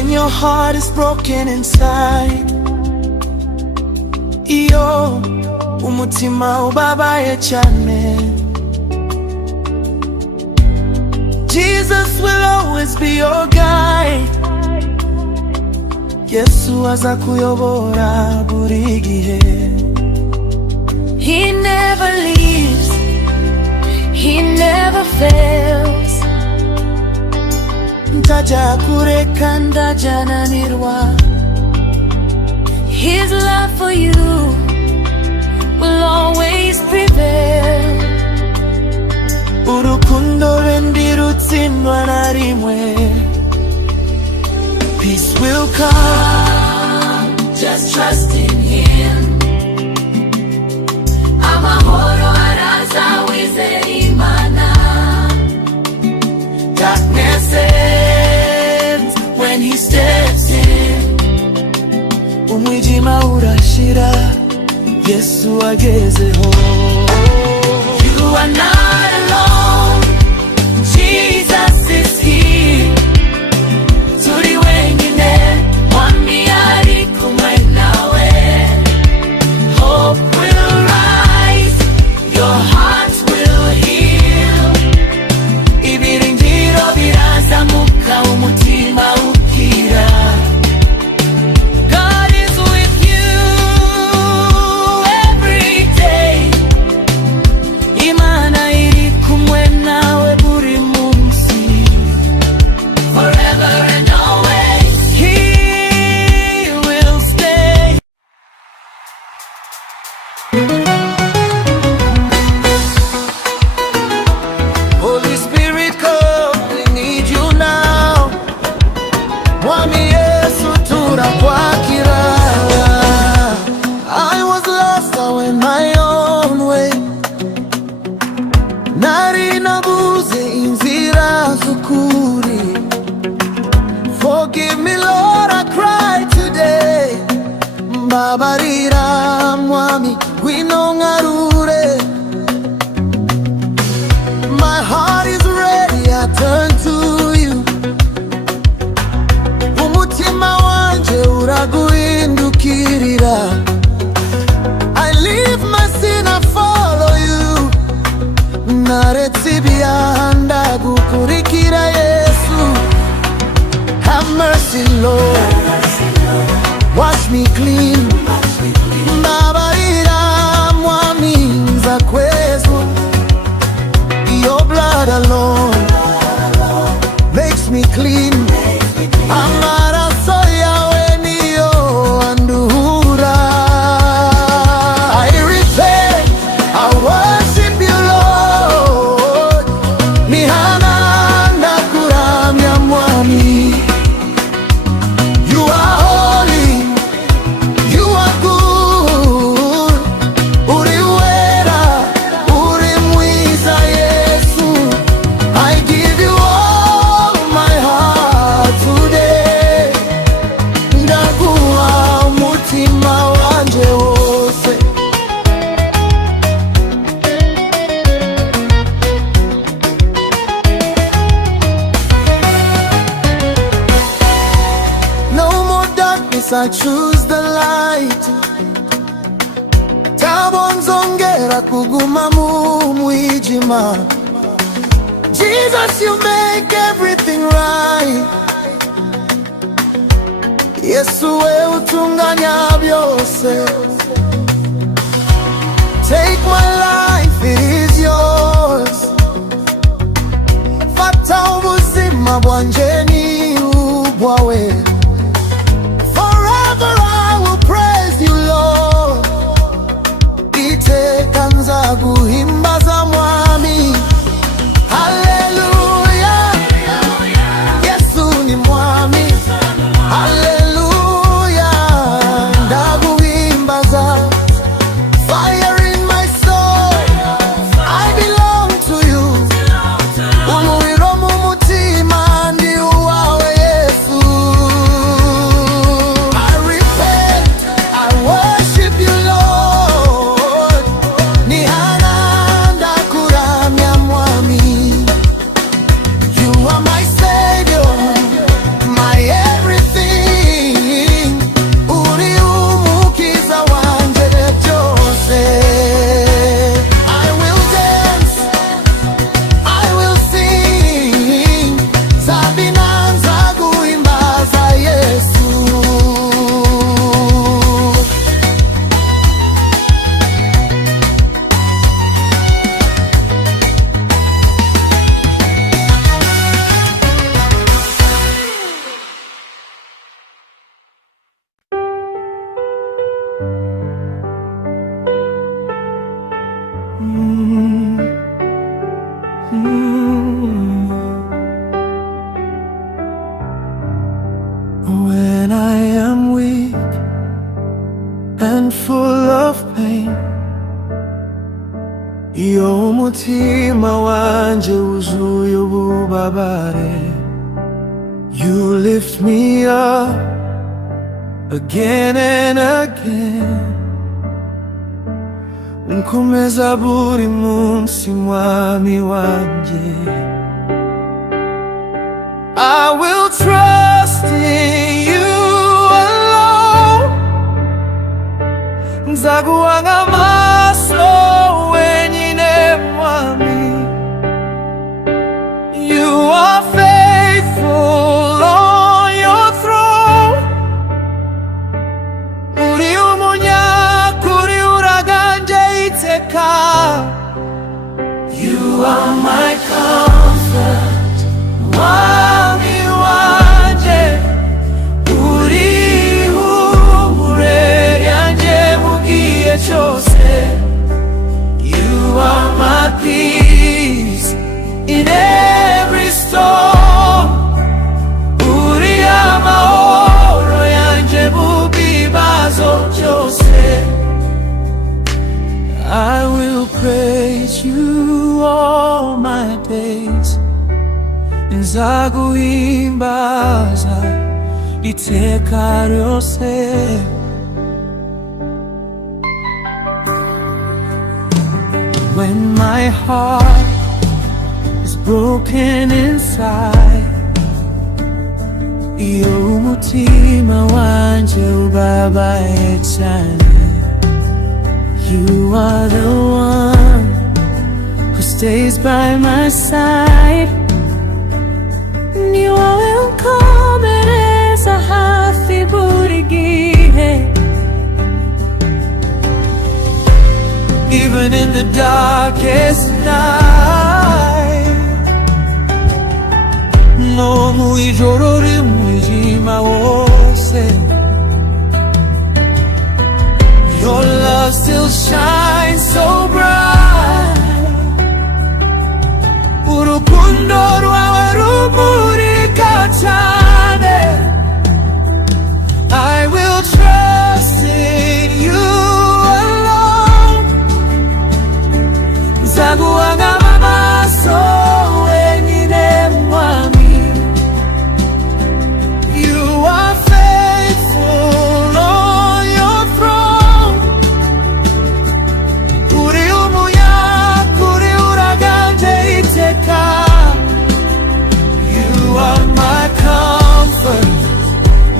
when your heart is broken inside. Iyo umutima ubabaye cyane, Jesus will always be your guide. Yesu azakuyobora buri gihe. He never leaves, He never fails. Ntajya kureka ndajananirwa. His love for you will always prevail. Urukundo rendirutsindwa na rimwe. Peace will come, just trust in Him. Amahoro araza wizera Imana. darkness ends when He steps in. Umwijima urashira, Yesu agezeho. You are not alone, Jesus is here. Turi wenyine, mwami ari kumwe nawe. Hope will rise, your heart will heal. Ibiringiro birazamuka, umutima ukira. God is with you every day. Imana iri kumwe nawe buri munsi. Forever and always, He will stay. Holy Spirit, come, we need you now. Mwami Yesu turakwakira. I was lost, I went my own way. Nari nabuze inzira z'ukuri. Forgive me Lord, I cry today. Mbabarira mwami, ngwino ngarure. My heart is ready, I turn to you. Umutima wanje uraguhindukirira. I leave my sin, I follow you. Naretse ibyaha ndagukurikira Yesu. Have mercy Lord, wash me clean. Mbabarira mwami, nzakwezwa. Your blood alone makes me clean. Amaraso yawe niyo andura. I repent, I worship you Lord. Mihana ndakuramya mwami. You are holy, you are good. Uri wera, uri mwiza Yesu. I give you all my heart today. Ndaguha umutima wanje wose. No more darkness, I choose the light. Tabonzongera kuguma mu mwijima. Jesus, you make everything right. Yesu we utunganya byose. Take my life, it is yours. Fata ubuzima bwanje ni ubwawe. Forever I will praise you Lord. Iteka nzaguhimbaza mwami. Hallelujah, Yesu ni mwami. Hallelujah, ndaguhimbaza. Fire in my soul, I belong to you. Umuriro mu mutima ndi uwawe Yesu. when I am weak and full of pain. Iyo umutima wanje wuzuye ububabare, you lift me up again and again. Unkomeza buri munsi mwami wanje. I will trust in you alone. Nzaguhanga amaso wenyine mwami. You are faithful on your throne. Uri umunyakuri uraganje iteka. You are my comfort, mwami wanje. Uri ihumure ryanje mu gihe cyose. You are my peace in every storm. Uri amahoro yanje mu bibazo byose. I will praise you all my days. Nzaguhimbaza iteka ryose. When my heart is broken inside, iyo umutima wanje ubabaye cyane. You are the one who stays by my side. Ni wowe unkomereza hafi buri gihe. Even in the darkest night, no mu ijoro ry'umwijima wose, your love still shines so bright. Urukundo rwawe rumurika cyane. I will trust in you alone. Nzaguhanga amaso wenyine mwami. You are faithful on your throne. Uri umunyakuri uraganje iteka. You are my comfort,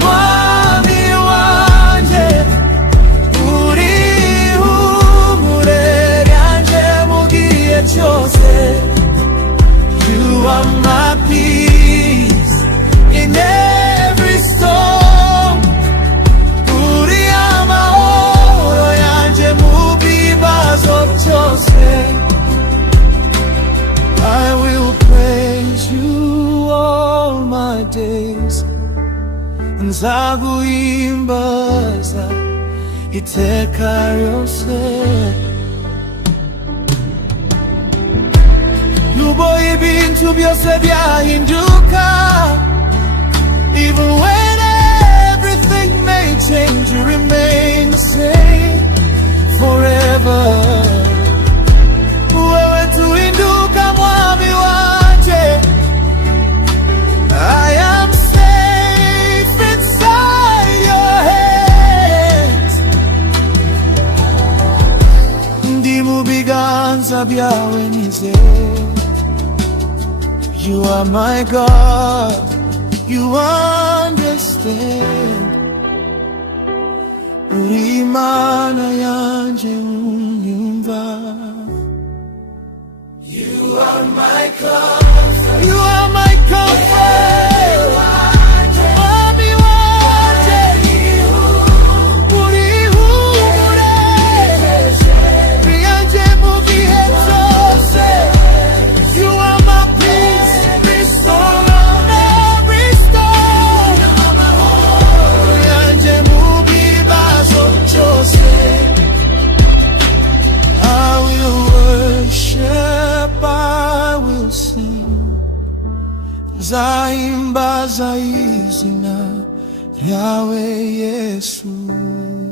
mwami wanje. Uri ihumure ryanje mu gihe cyose. You are my peace in every storm. Uri amahoro yanje mu bibazo byose. I will praise you all my days. Nzaguhimbaza iteka ryose. Nubwo ibintu byose byahinduka, even when everything may change, you remain the same forever. Wewe tuinduka mwami wanje. I am safe inside your hands. Ndi mu biganza byawe nizeye. You are my God, you understand. Uri Imana yanje unyumva. You are my comfort, you are my comfort. Mwami wanje. Uri ihumure ryanje mu gihe cyose. You are my peace, restore every storm. Ryanje mu bibazo byose. I will worship, I will sing. Yahweh Yesu.